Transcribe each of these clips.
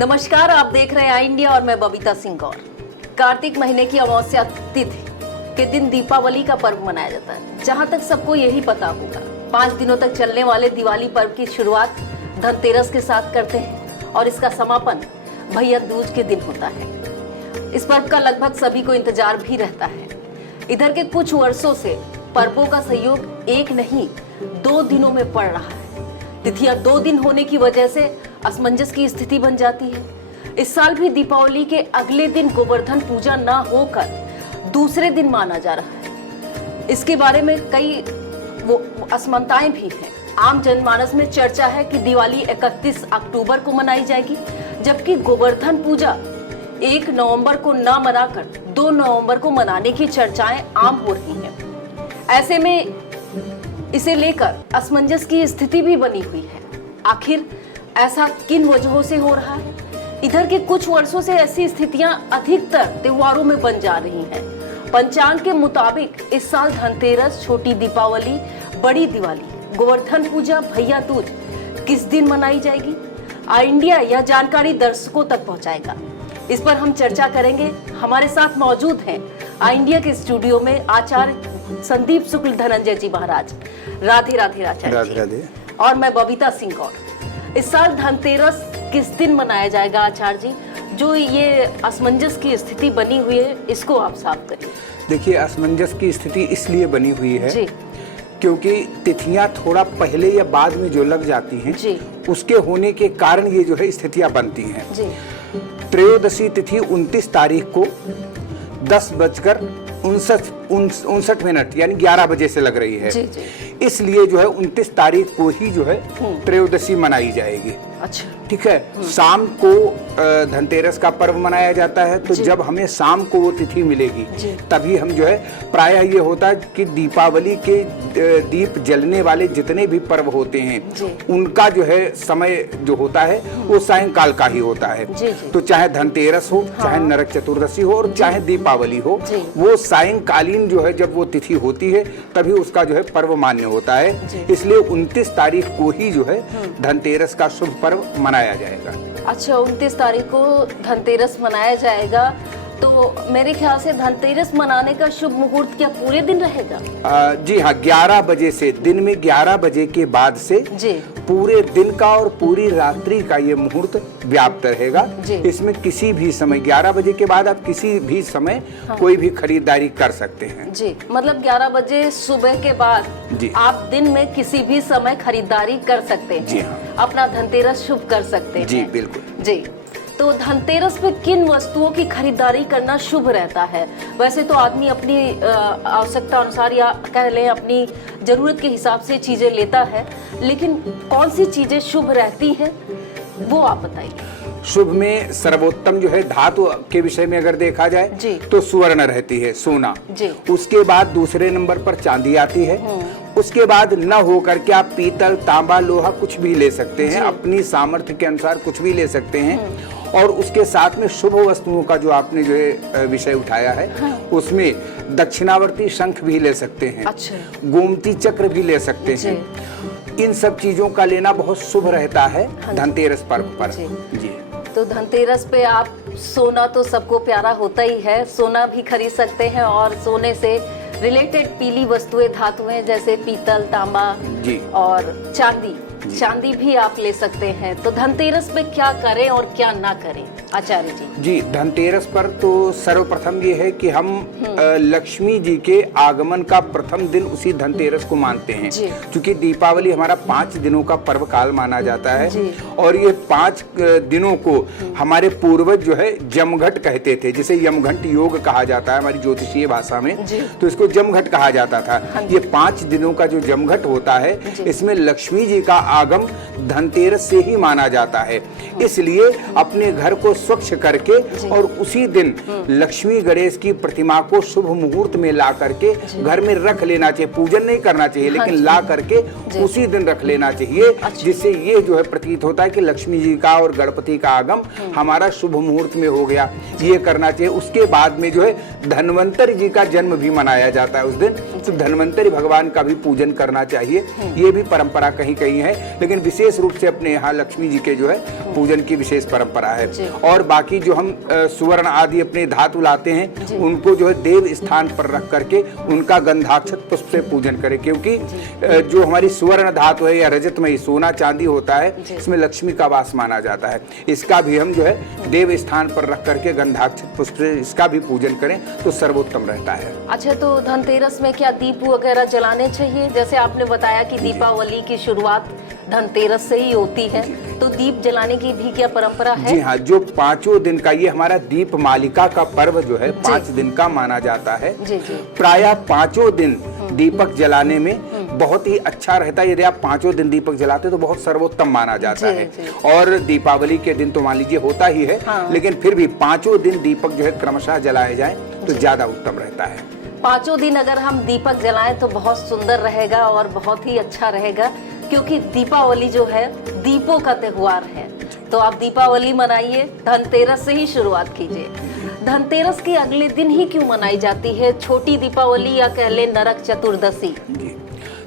नमस्कार, आप देख रहे हैं आई इंडिया और मैं बबीता सिंह गौर। कार्तिक महीने की अमावस्या तिथि के दिन दीपावली का पर्व मनाया जाता है। जहां तक सबको यही पता होगा, 5 दिनों तक चलने वाले दिवाली पर्व की शुरुआत धनतेरस के साथ करते हैं और इसका समापन भैया दूज के दिन होता है। इस पर्व का लगभग सभी को इंतजार भी रहता है। इधर के कुछ वर्षों से पर्वों का सहयोग एक नहीं 2 दिनों में पड़ रहा है। तिथियां 2 दिन होने की वजह से असमंजस की स्थिति बन जाती है। इस साल भी दीपावली के अगले दिन गोवर्धन पूजा न होकर दूसरे दिन माना जा रहा है। इसके बारे में कई असमानताएं भी हैं। आम जनमानस में चर्चा है कि दिवाली 31 अक्टूबर को मनाई जाएगी, जबकि गोवर्धन पूजा 1 नवंबर को न मनाकर 2 नवंबर को मनाने की चर्चाएं आम हो रही हैं। ऐसे में इसे लेकर असमंजस की स्थिति भी बनी हुई है। आखिर ऐसा किन वजहों से हो रहा है? इधर के कुछ वर्षों से ऐसी स्थितियां अधिकतर त्योहारों में बन जा रही हैं। पंचांग के मुताबिक इस साल धनतेरस, छोटी दीपावली, बड़ी दिवाली, गोवर्धन पूजा, भैया दूज किस दिन मनाई जाएगी? आई इंडिया यह जानकारी दर्शकों तक पहुंचाएगा। इस पर हम चर्चा करेंगे। हमारे साथ मौजूद हैं आई इंडिया के स्टूडियो में आचार्य संदीप शुक्ल धनंजय जी महाराज। राधे राधे आचार्य जी। राधे। और मैं बबीता सिंह गौर। इस साल धनतेरस किस दिन मनाया जाएगा आचार्य जी? जो ये असमंजस की स्थिति बनी हुई है, इसको आप साफ करिए। देखिए, असमंजस की स्थिति इसलिए बनी हुई है जी। क्योंकि तिथियां थोड़ा पहले या बाद में जो लग जाती हैं जी। उसके होने के कारण ये जो है स्थितियां बनती हैं। जी। त्रयोदशी तिथि 29 तारीख को 10:59 यानी 11 बजे से लग रही है। जी, जी। इसलिए जो है 29 तारीख को ही जो है त्रयोदशी मनाई जाएगी। अच्छा, ठीक है। शाम को धनतेरस का पर्व मनाया जाता है, तो जब हमें शाम को वो तिथि मिलेगी तभी हम जो है, प्रायः ये होता है कि दीपावली के दीप जलने वाले जितने भी पर्व होते हैं उनका जो है समय जो होता है वो सायंकाल का ही होता है। तो चाहे धनतेरस हो, चाहे नरक चतुर्दशी हो और चाहे दीपावली हो, वो सायंकालीन जो है जब वो तिथि होती है तभी उसका जो है पर्व मान्य होता है। इसलिए 29 तारीख को ही जो है धनतेरस का शुभ पर्व मनाया जाएगा। अच्छा, 29 तारीख को धनतेरस मनाया जाएगा। तो मेरे ख्याल से धनतेरस मनाने का शुभ मुहूर्त क्या पूरे दिन रहेगा? जी हाँ, 11 बजे से, दिन में 11 बजे के बाद से जी पूरे दिन का और पूरी रात्रि का ये मुहूर्त व्याप्त रहेगा। इसमें किसी भी समय 11 बजे के बाद आप किसी भी समय कोई भी खरीदारी कर सकते हैं। जी, मतलब 11 बजे सुबह के बाद आप दिन में किसी भी समय खरीदारी कर सकते हैं। जी हाँ। अपना धनतेरस शुभ कर सकते हैं। जी बिल्कुल। जी। तो धनतेरस पे किन वस्तुओं की खरीदारी करना शुभ रहता है? वैसे तो आदमी अपनी आवश्यकता अनुसार या कह लें अपनी जरूरत के हिसाब से चीजें लेता है, लेकिन कौन सी चीजें शुभ रहती हैं वो आप बताइए। शुभ में सर्वोत्तम जो है धातु के विषय में अगर देखा जाए तो स्वर्ण रहती है, सोना। उसके बाद दूसरे नंबर पर चांदी आती है। उसके बाद न होकर के आप पीतल, तांबा, लोहा कुछ भी ले सकते हैं, अपनी सामर्थ्य के अनुसार कुछ भी ले सकते हैं। और उसके साथ में शुभ वस्तुओं का जो आपने जो है विषय उठाया है, उसमें दक्षिणावर्ती शंख भी ले सकते हैं। अच्छा। गोमती चक्र भी ले सकते हैं। इन सब चीजों का लेना बहुत शुभ रहता है धनतेरस पर्व पर। जी। तो धनतेरस पे आप सोना तो सबको प्यारा होता ही है, सोना भी खरीद सकते हैं और सोने से रिलेटेड पीली वस्तुएं, धातुएं जैसे पीतल, तांबा और चांदी भी आप ले सकते हैं। तो धनतेरस पे क्या करें और क्या ना करें आचार्य जी? जी, धनतेरस पर तो सर्वप्रथम ये है कि हम लक्ष्मी जी के आगमन का प्रथम दिन उसी धनतेरस को मानते हैं, क्योंकि दीपावली हमारा 5 दिनों का पर्व काल माना जाता है। और ये 5 दिनों को हमारे पूर्वज जो है जमघट कहते थे, जिसे यमघंट योग कहा जाता है हमारी ज्योतिषीय भाषा में, तो इसको जमघट कहा जाता था। ये 5 दिनों का जो जमघट होता है, इसमें लक्ष्मी जी का आगम धनतेरस से ही माना जाता है। इसलिए अपने घर को स्वच्छ करके और उसी दिन लक्ष्मी गणेश की प्रतिमा को शुभ मुहूर्त में ला करके घर में रख लेना चाहिए। पूजन नहीं करना चाहिए, लेकिन ला करके उसी दिन रख लेना चाहिए, जिससे ये जो है प्रतीत होता है कि लक्ष्मी जी का और गणपति का आगम हमारा शुभ मुहूर्त में हो गया। ये करना चाहिए। उसके बाद में जो है धन्वंतरि जी का जन्म भी मनाया जाता है उस दिन, तो धन्वंतरि भगवान का भी पूजन करना चाहिए। ये भी परंपरा कहीं कहीं है, लेकिन विशेष रूप से अपने यहाँ लक्ष्मी जी के जो है पूजन की विशेष परंपरा है। और बाकी जो हम सुवर्ण आदि अपने धातु लाते हैं उनको जो है देव स्थान पर रख करके उनका गंधाक्षत पुष्प से पूजन करें, क्योंकि जो हमारी सुवर्ण धातु है या रजतमयी सोना चांदी होता है इसमें लक्ष्मी का वास माना जाता है। इसका भी हम जो है देव स्थान पर रख करके गंधाक्षत पुष्प से इसका भी पूजन करें तो सर्वोत्तम रहता है। अच्छा, तो धनतेरस में क्या दीप वगैरह जलाने चाहिए? जैसे आपने बताया कि दीपावली की शुरुआत धनतेरस से ही होती है, तो दीप जलाने की भी क्या परंपरा है? जी हाँ, जो 5 दिन का ये हमारा दीप मालिका का पर्व जो है 5 दिन का माना जाता है। प्रायः 5 दिन दीपक जलाने में बहुत ही अच्छा रहता है। यदि आप 5 दिन दीपक जलाते तो बहुत सर्वोत्तम माना जाता है। और दीपावली के दिन तो मान लीजिए होता ही है, लेकिन फिर भी 5 दिन दीपक जो है क्रमशः जलाए जाए तो ज्यादा उत्तम रहता है। 5 दिन अगर हम दीपक जलाएं तो बहुत सुंदर रहेगा और बहुत ही अच्छा रहेगा, क्योंकि दीपावली जो है दीपों का त्योहार है। तो आप दीपावली मनाइए, धनतेरस से ही शुरुआत कीजिए। धनतेरस के अगले दिन ही क्यों मनाई जाती है छोटी दीपावली, या कह ले नरक चतुर्दशी?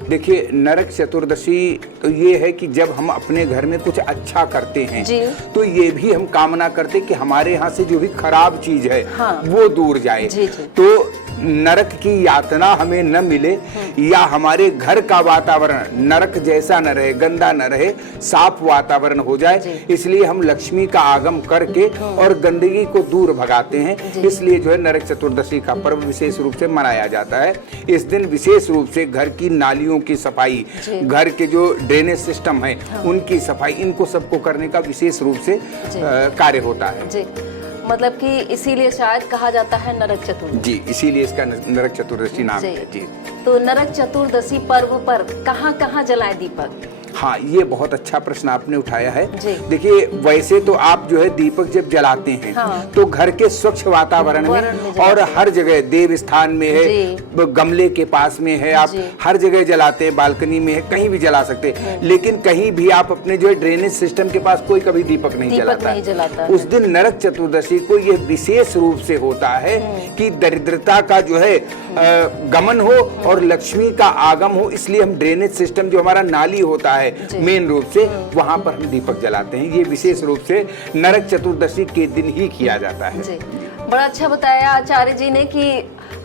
देखिए, नरक चतुर्दशी तो ये है कि जब हम अपने घर में कुछ अच्छा करते हैं तो ये भी हम कामना करते कि हमारे यहाँ से जो भी खराब चीज है वो दूर जाए। तो नरक की यातना हमें न मिले, या हमारे घर का वातावरण नरक जैसा न रहे, गंदा न रहे, साफ वातावरण हो जाए, इसलिए हम लक्ष्मी का आगम करके और गंदगी को दूर भगाते हैं। इसलिए जो है नरक चतुर्दशी का पर्व विशेष रूप से मनाया जाता है। इस दिन विशेष रूप से घर की नालियों की सफाई, घर के जो ड्रेनेज सिस्टम है उनकी सफाई, इनको सबको करने का विशेष रूप से कार्य होता है। मतलब कि इसीलिए शायद कहा जाता है नरक चतुर्दशी। जी, इसीलिए इसका नरक चतुर्दशी नाम है। जी, तो नरक चतुर्दशी पर्व पर कहाँ जलाएं दीपक? हाँ, ये बहुत अच्छा प्रश्न आपने उठाया है। देखिए, वैसे तो आप जो है दीपक जब जलाते हैं तो घर के स्वच्छ वातावरण में और हर जगह देव स्थान में है, गमले के पास में है, आप हर जगह जलाते हैं, बालकनी में है, कहीं भी जला सकते हैं। लेकिन कहीं भी आप अपने जो है ड्रेनेज सिस्टम के पास कोई कभी दीपक नहीं जलाता। उस दिन नरक चतुर्दशी को ये विशेष रूप से होता है कि दरिद्रता का जो है गमन हो और लक्ष्मी का आगम हो, इसलिए हम ड्रेनेज सिस्टम जो हमारा नाली होता है मेन रूप से वहां पर हम दीपक जलाते हैं। ये विशेष रूप से नरक चतुर्दशी के दिन ही किया जाता है। बड़ा अच्छा बताया आचार्य जी ने कि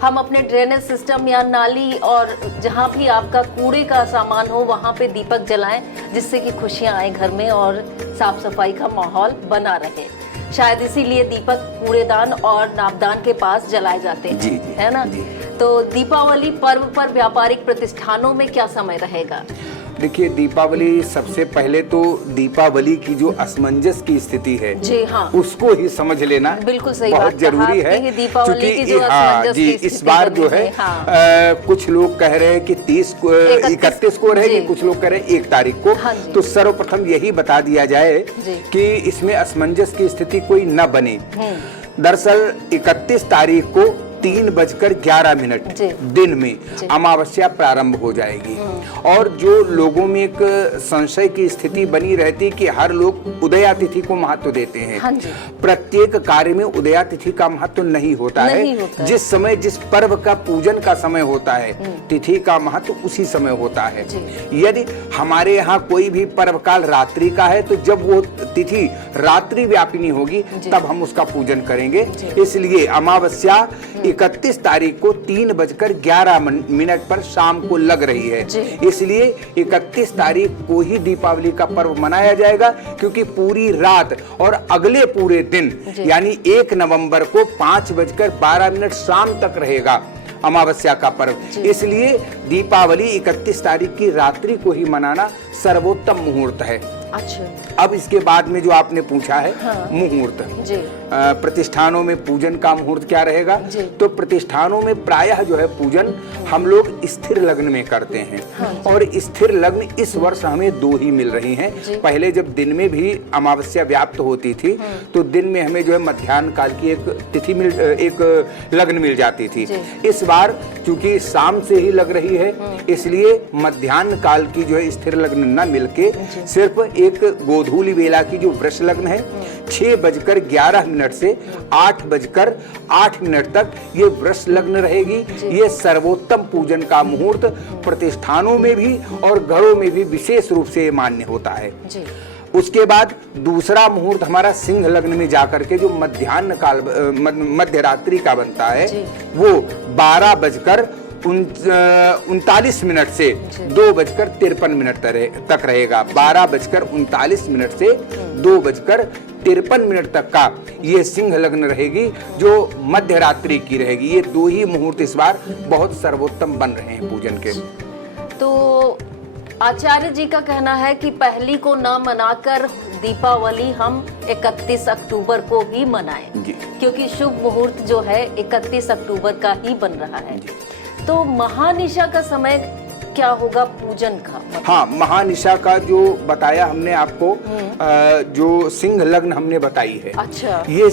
हम अपने ड्रेनेज सिस्टम या नाली और जहाँ भी आपका कूड़े का सामान हो वहाँ पे दीपक जलाएं, जिससे कि खुशियाँ आए घर में और साफ सफाई का माहौल बना रहे। शायद इसीलिए दीपक कूड़ेदान और नापदान के पास जलाए जाते हैं, है ना? तो दीपावली पर्व पर व्यापारिक प्रतिष्ठानों में क्या समय रहेगा? देखिए, दीपावली सबसे पहले तो दीपावली की जो असमंजस की स्थिति है उसको ही समझ लेना बिल्कुल सही बहुत जरूरी है। क्योंकि इस बार जो है कुछ लोग कह रहे हैं कि 31 को रहेगी, कुछ लोग कह रहे हैं 1 तारीख को। तो सर्वप्रथम यही बता दिया जाए कि इसमें असमंजस की स्थिति कोई न बने। दरअसल 31 तारीख को 3:11 दिन में अमावस्या प्रारंभ हो जाएगी। और जो लोगों में एक संशय की स्थिति बनी रहती कि हर लोग उदयातिथि को महत्व देते हैं। प्रत्येक कार्य में उदयातिथि का महत्व नहीं होता है। जिस समय जिस पर्व का पूजन का समय होता है, तिथि का महत्व उसी समय होता है। यदि हमारे यहाँ कोई भी पर्व काल रात्रि का है तो जब वो तिथि रात्रि व्यापिनी होगी तब हम उसका पूजन करेंगे। इसलिए अमावस्या 31 तारीख को 3:11 पर शाम को लग रही है। इसलिए 31 तारीख को ही दीपावली का पर्व मनाया जाएगा, क्योंकि पूरी रात और अगले पूरे दिन यानी 1 नवंबर को 5:12 शाम तक रहेगा अमावस्या का पर्व। इसलिए दीपावली 31 तारीख की रात्रि को ही मनाना सर्वोत्तम मुहूर्त है। अच्छा, अब इसके बाद में जो आपने पूछा है मुहूर्त, प्रतिष्ठानों में पूजन का मुहूर्त क्या रहेगा? तो प्रतिष्ठानों में प्रायः जो है पूजन हम लोग स्थिर लग्न में करते हैं। और स्थिर लग्न इस वर्ष हमें 2 ही मिल रही हैं। पहले जब दिन में भी अमावस्या व्याप्त होती थी तो दिन में हमें जो है मध्याह्न काल की एक तिथि एक लग्न मिल जाती थी। इस बार चूंकि शाम से ही लग रही है, इसलिए मध्याह्न काल की जो है स्थिर लग्न न मिलके सिर्फ एक गोधूली बेला की जो वृष लग्न है 6:11 से 8:08 तक ये वृष लग्न रहेगी। ये सर्वोत्तम पूजन का मुहूर्त प्रतिष्ठानों में भी और घरों में भी विशेष रूप से मान्य होता है। उसके बाद दूसरा मुहूर्त हमारा सिंह लग्न में जाकर के जो मध्याह्न काल मध्य रात्रि का बनता है वो 12:39 से 2:53 तक रहेगा। 12:39 से 2:53 तक का ये सिंह लग्न रहेगी जो मध्य रात्रि की रहेगी। ये दो ही मुहूर्त इस बार बहुत सर्वोत्तम बन रहे हैं पूजन के। तो आचार्य जी का कहना है कि पहली को न मनाकर दीपावली हम 31 अक्टूबर को ही मनाएं, क्योंकि शुभ मुहूर्त जो है 31 अक्टूबर का ही बन रहा है। तो महानिशा का समय क्या होगा पूजन का? हाँ, महानिशा का जो बताया हमने आपको, जो सिंह लग्न हमने बताई है। अच्छा, ये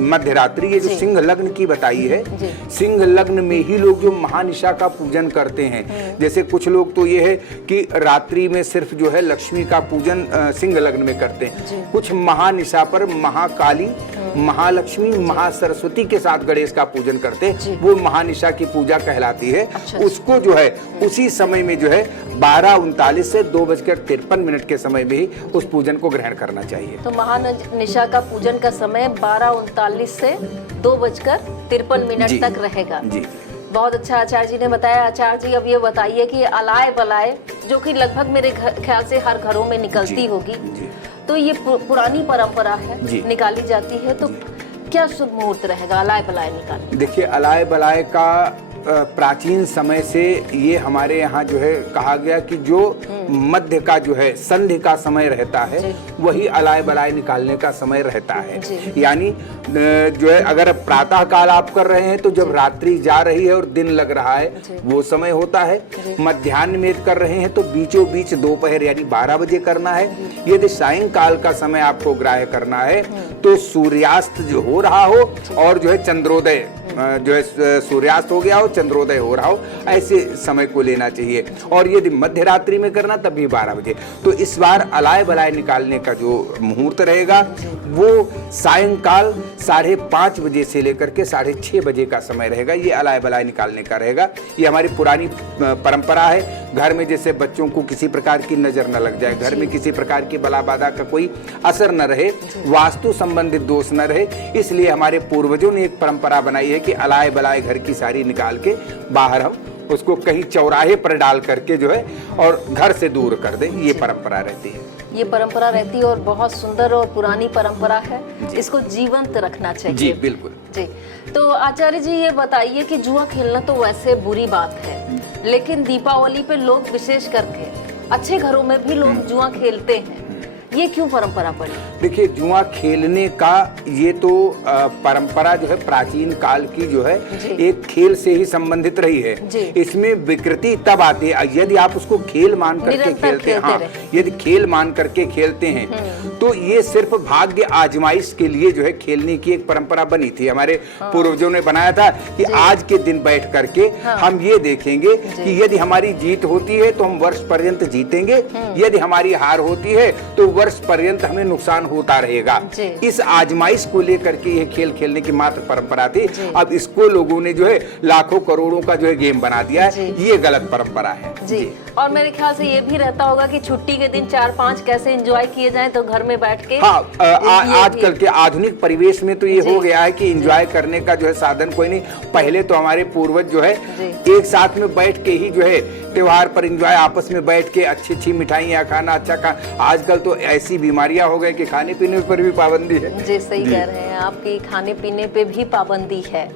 मध्य रात्रि ये जो सिंह लग्न की बताई है, सिंह लग्न में ही लोग जो महानिशा का पूजन करते हैं। जैसे कुछ लोग तो ये है कि रात्रि में सिर्फ जो है लक्ष्मी का पूजन सिंह लग्न में करते हैं। कुछ महानिशा पर महाकाली, महालक्ष्मी, महासरस्वती के साथ गणेश का पूजन करते हैं। वो महानिशा की पूजा कहलाती है। उसको जो है उसी समय में जो है 12:39 से 2:53 के समय में ही उस पूजन को ग्रहण करना चाहिए। तो महानिशा का पूजन का समय 12:39 से 2:53 तक रहेगा। जी, बहुत अच्छा आचार्य जी ने बताया। आचार्य जी अब ये बताइए कि अलाय बलाय जो कि लगभग मेरे ख्याल से हर घरों में निकलती होगी, तो ये पुरानी परंपरा है, निकाली जाती है। तो क्या शुभ मुहूर्त रहेगा अलाय बलाय निकालने? देखिए, अलाय बलाय का प्राचीन समय से ये हमारे यहाँ जो है कहा गया कि जो मध्य का जो है संध्या का समय रहता है वही अलाय बलाय निकालने का समय रहता है। यानी जो है अगर प्रातः काल आप कर रहे हैं तो जब रात्रि जा रही है और दिन लग रहा है वो समय होता है। मध्याह्न में कर रहे हैं तो बीचों बीच दोपहर यानी 12 बजे करना है। यदि सायंकाल का समय आपको ग्राह्य करना है तो सूर्यास्त जो हो रहा हो और जो है चंद्रोदय जो है सूर्यास्त हो गया हो, चंद्रोदय हो रहा हो, ऐसे समय को लेना चाहिए। और यदि मध्य रात्रि में करना तब भी 12 बजे। तो इस बार अलाय बलाय निकालने का जो मुहूर्त रहेगा वो सायंकाल 5:30 बजे से लेकर के 6:30 बजे का समय रहेगा। ये अलाय बलाय निकालने का रहेगा। ये हमारी पुरानी परंपरा है। घर में जैसे बच्चों को किसी प्रकार की नजर न लग जाए, घर में किसी प्रकार की बला बाधा का कोई असर न रहे, वास्तु संबंधित दोष न रहे, इसलिए हमारे पूर्वजों ने एक परंपरा बनाई है कि अलाय बलाय घर की सारी निकाल के बाहर हम उसको कहीं चौराहे पर डाल करके जो है और घर से दूर कर दें। ये परंपरा रहती है। ये परंपरा रहती है और बहुत सुंदर और पुरानी परंपरा है। इसको जीवंत रखना चाहिए। जी बिल्कुल जी। तो आचार्य जी ये बताइए कि जुआ खेलना तो वैसे बुरी बात है, लेकिन दीपावली पे लोग विशेष करके अच्छे घरों में भी लोग जुआ खेलते हैं, ये क्यों परंपरा पड़ी? देखिए, जुआ खेलने का ये तो परंपरा जो है प्राचीन काल की जो है एक खेल से ही संबंधित रही है। इसमें विकृति तब आती है यदि आप उसको खेल मान करके खेलते हैं। हाँ, यदि खेल मान करके खेलते हैं तो ये सिर्फ भाग्य आजमाइश के लिए जो है खेलने की एक परंपरा बनी थी। हमारे पूर्वजों ने बनाया था कि आज के दिन बैठ करके हम ये देखेंगे कि यदि हमारी जीत होती है तो हम वर्ष पर्यंत जीतेंगे, यदि हमारी हार होती है तो वर्ष पर्यंत हमें नुकसान होता रहेगा। इस आजमाइश को लेकर के ये खेल खेलने की मात्र परंपरा थी। अब इसको लोगों ने जो है लाखों करोड़ों का जो है गेम बना दिया है। ये गलत परंपरा है। जी। और मेरे ख्याल से ये भी रहता होगा कि छुट्टी के दिन 4-5 कैसे एंजॉय किए जाएं, तो घर में बैठ के। हाँ, आजकल के आधुनिक परिवेश में तो ये हो गया है कि एंजॉय करने का जो है साधन कोई नहीं। पहले तो हमारे पूर्वज जो है एक साथ में बैठ के ही जो है त्योहार पर एंजॉय, आपस में बैठ के अच्छी अच्छी मिठाइयाँ खाना, अच्छा खाना। आजकल तो ऐसी बीमारियां हो गई कि खाने पीने पर भी पाबंदी है। जी, सही कह रहे हैं आपकी, खाने पीने पे भी पाबंदी है।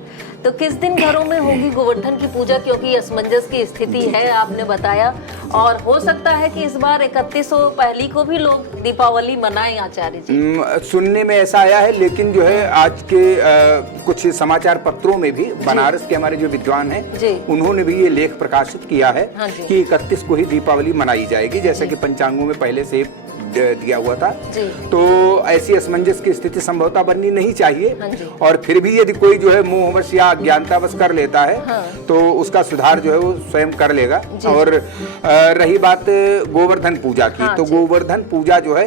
तो किस दिन घरों में होगी गोवर्धन की पूजा, क्योंकि असमंजस की स्थिति है आपने बताया, और हो सकता है कि इस बार 31 पहली को भी लोग दीपावली मनाएं आचार्य जी? सुनने में ऐसा आया है, लेकिन जो है आज के कुछ समाचार पत्रों में भी बनारस के हमारे जो विद्वान हैं उन्होंने भी ये लेख प्रकाशित किया है कि 31 को ही दीपावली मनाई जाएगी, जैसा कि पंचांगों में पहले से दिया हुआ था। तो ऐसी असमंजस की स्थिति संभवतः बननी नहीं चाहिए। और फिर भी यदि कोई जो है मोहवश या अज्ञानतावश कर लेता है तो उसका सुधार जो है वो स्वयं कर लेगा। और रही बात गोवर्धन पूजा की, तो गोवर्धन पूजा जो है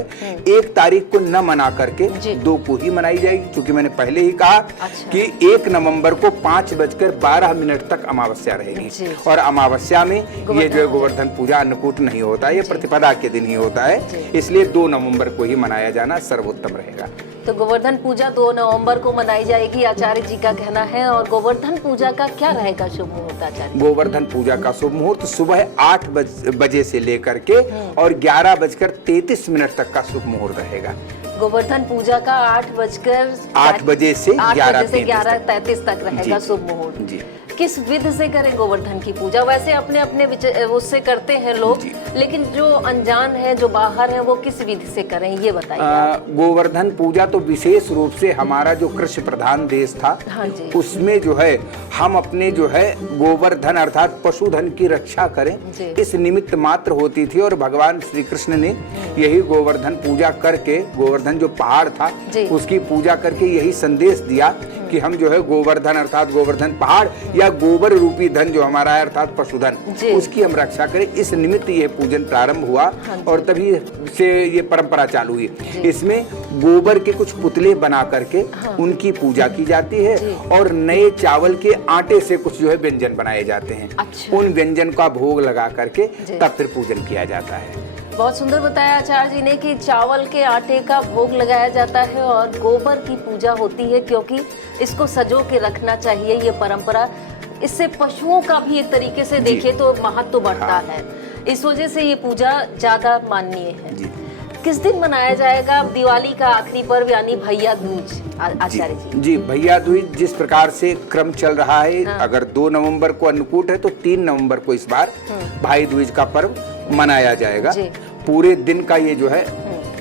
1 तारीख को न मना करके 2 को ही मनाई जाएगी, क्योंकि मैंने पहले ही कहा कि 1 नवंबर को 5:12 तक अमावस्या रहेगी। और अमावस्या में ये जो है गोवर्धन पूजा अन्नकूट नहीं होता है, ये प्रतिपदा के दिन ही होता है। इसलिए इसलिए 2 नवंबर को ही मनाया जाना सर्वोत्तम रहेगा। तो गोवर्धन पूजा 2 नवंबर को मनाई जाएगी, आचार्य जी का कहना है। और गोवर्धन पूजा का क्या रहेगा शुभ मुहूर्त आचार्य? गोवर्धन पूजा का शुभ मुहूर्त सुबह 8 बजे से लेकर के और 11:33 तक का शुभ मुहूर्त रहेगा। गोवर्धन पूजा का 8 बजे से 11:33 तक रहेगा शुभ मुहूर्त। जी। किस विधि से करें गोवर्धन की पूजा? वैसे अपने अपने उससे करते हैं लोग, लेकिन जो अनजान है, जो बाहर है, वो किस विधि से करें ये बताइए। गोवर्धन पूजा तो विशेष रूप से हमारा जो कृषि प्रधान देश था, हाँ जी, उसमें जो है हम अपने जो है गोवर्धन अर्थात पशुधन की रक्षा करें, इस निमित्त मात्र होती थी। और भगवान श्री कृष्ण ने यही गोवर्धन पूजा करके, गोवर्धन जो पहाड़ था उसकी पूजा करके यही संदेश दिया कि हम जो है गोवर्धन अर्थात गोवर्धन पहाड़ या गोबर रूपी धन जो हमारा है अर्थात पशुधन, उसकी हम रक्षा करें। इस निमित्त ये पूजन प्रारंभ हुआ और तभी से ये परंपरा चालू हुई। इसमें गोबर के कुछ पुतले बना करके उनकी पूजा की जाती है और नए चावल के आटे से कुछ जो है व्यंजन बनाए जाते हैं। उन व्यंजन का भोग लगा करके तब फिर पूजन किया जाता है। बहुत सुंदर बताया आचार्य जी ने कि चावल के आटे का भोग लगाया जाता है और गोबर की पूजा होती है, क्योंकि इसको सजो के रखना चाहिए, ये परंपरा। इससे पशुओं का भी एक तरीके से देखें तो महत्व तो बढ़ता है, इस वजह से ये पूजा ज्यादा माननीय है। किस दिन मनाया जाएगा दिवाली का आखिरी पर्व यानी भैया दूज आचार्य जी? जी, भैया दूज जिस प्रकार से क्रम चल रहा है, अगर 2 नवंबर को अन्नकूट है तो 3 नवंबर को इस बार भाई दूज का पर्व मनाया जाएगा। पूरे दिन का ये जो है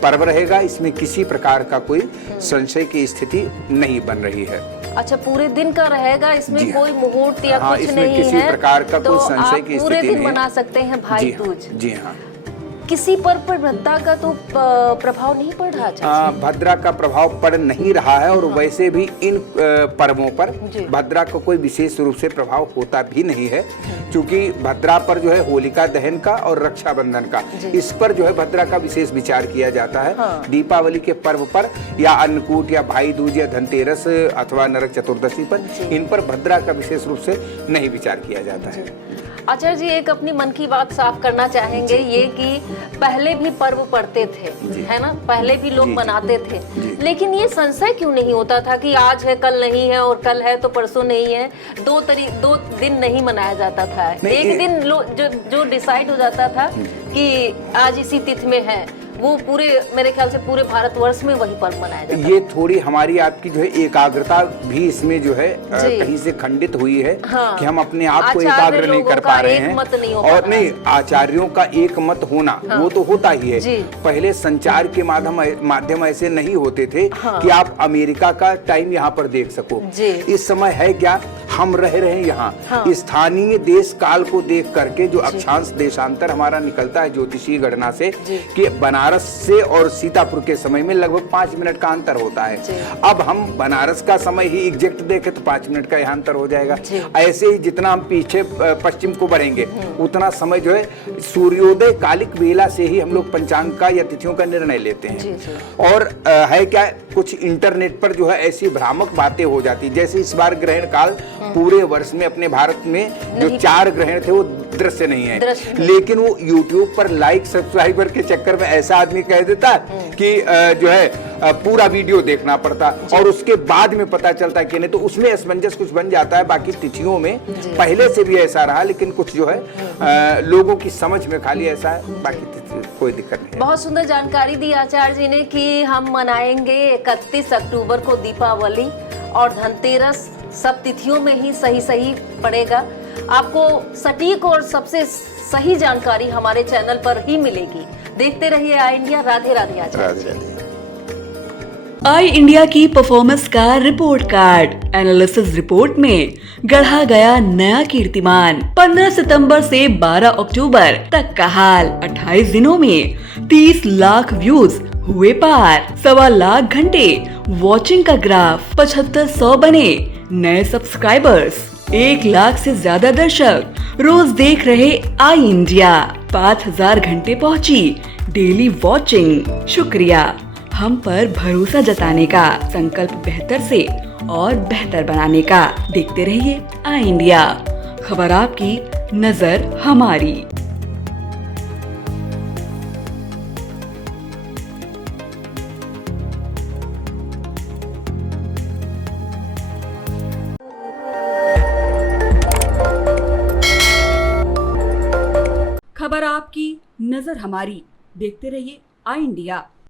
पर्व रहेगा, इसमें किसी प्रकार का कोई संशय की स्थिति नहीं बन रही है। अच्छा, पूरे दिन का रहेगा, इसमें कोई मुहूर्त या कुछ इसमें नहीं किसी है, प्रकार का तो कोई संशय की स्थिति नहीं है। पूरे दिन मना सकते हैं भाई दूज। जी हाँ। किसी पर भद्रा का तो प्रभाव नहीं पड़ रहा? भद्रा का प्रभाव पड़ नहीं रहा है और वैसे भी इन पर्वों पर भद्रा का कोई विशेष रूप से प्रभाव होता भी नहीं है, क्योंकि भद्रा पर जो है होलिका दहन का और रक्षाबंधन का, इस पर जो है भद्रा का विशेष विचार किया जाता है। दीपावली के पर्व पर या अन्नकूट या भाई दूज या धनतेरस अथवा नरक चतुर्दशी पर इन पर भद्रा का विशेष रूप से नहीं विचार किया जाता है। आचार्य जी, एक अपनी मन की बात साफ करना चाहेंगे, ये कि पहले भी पर्व पड़ते थे, है ना, पहले भी लोग मनाते थे, लेकिन ये संशय क्यों नहीं होता था कि आज है कल नहीं है और कल है तो परसों नहीं है? 2 दिन नहीं मनाया जाता था, एक दिन जो डिसाइड हो जाता था कि आज इसी तिथि में है, वो पूरे मेरे ख्याल से पूरे भारतवर्ष में वही पर्व मनाया जाता है। ये थोड़ी हमारी आपकी जो है एकाग्रता भी इसमें जो है कहीं से खंडित हुई है कि हम अपने आप को एकाग्र नहीं कर पा रहे हैं। और नहीं, आचार्यों का एक मत होना वो तो होता ही है। पहले संचार के माध्यम ऐसे नहीं होते थे कि आप अमेरिका का टाइम यहाँ पर देख सको। इस समय है क्या, हम रह रहे हैं यहाँ स्थानीय देश काल को देख करके, जो अक्षांश देशांतर हमारा निकलता है ज्योतिषीय गणना से कि बनारस से और सीतापुर के समय में लगभग 5 मिनट का अंतर होता है। अब हम बनारस का समय ही एग्जैक्ट देखें तो 5 मिनट का यहाँ अंतर हो जाएगा। ऐसे ही जितना हम पीछे पश्चिम को बढ़ेंगे उतना समय जो है सूर्योदय कालिक बेला से ही हम लोग पंचांग का या तिथियों का निर्णय लेते हैं। और है क्या, कुछ इंटरनेट पर जो है ऐसी भ्रामक बातें हो जाती, जैसे इस बार ग्रहण काल पूरे वर्ष में अपने भारत में जो 4 ग्रहण थे वो दृश्य नहीं है, लेकिन वो यूट्यूब पर लाइक सब्सक्राइबर के चक्कर में ऐसा आदमी कह देता कि जो है पूरा वीडियो देखना पड़ता और उसके बाद में पता चलता कि नहीं, तो उसमें असमंजस कुछ बन जाता है। बाकी तिथियों में पहले से भी ऐसा रहा, लेकिन कुछ जो है लोगों की समझ में खाली ऐसा है, बाकी कोई दिक्कत नहीं। बहुत सुंदर जानकारी दी आचार्य जी ने कि हम मनाएंगे 31 अक्टूबर को दीपावली और धनतेरस, सब तिथियों में ही सही पड़ेगा। आपको सटीक और सबसे सही जानकारी हमारे चैनल पर ही मिलेगी। देखते रहिए आई इंडिया। राधे राधे आचार्य। आई इंडिया की परफॉर्मेंस का रिपोर्ट कार्ड एनालिसिस रिपोर्ट में गढ़ा गया नया कीर्तिमान। 15 सितंबर से 12 अक्टूबर तक का हाल, 28 दिनों में 30 लाख व्यूज हुए पार, 1.25 लाख घंटे वॉचिंग का ग्राफ, 7500 बने नए सब्सक्राइबर्स, 1 लाख से ज्यादा दर्शक रोज देख रहे आई इंडिया, 5000 घंटे पहुंची डेली वॉचिंग। शुक्रिया हम पर भरोसा जताने का, संकल्प बेहतर से और बेहतर बनाने का। देखते रहिए आई इंडिया, खबर आपकी, नजर हमारी। खबर आपकी, नजर हमारी। देखते रहिए आई इंडिया।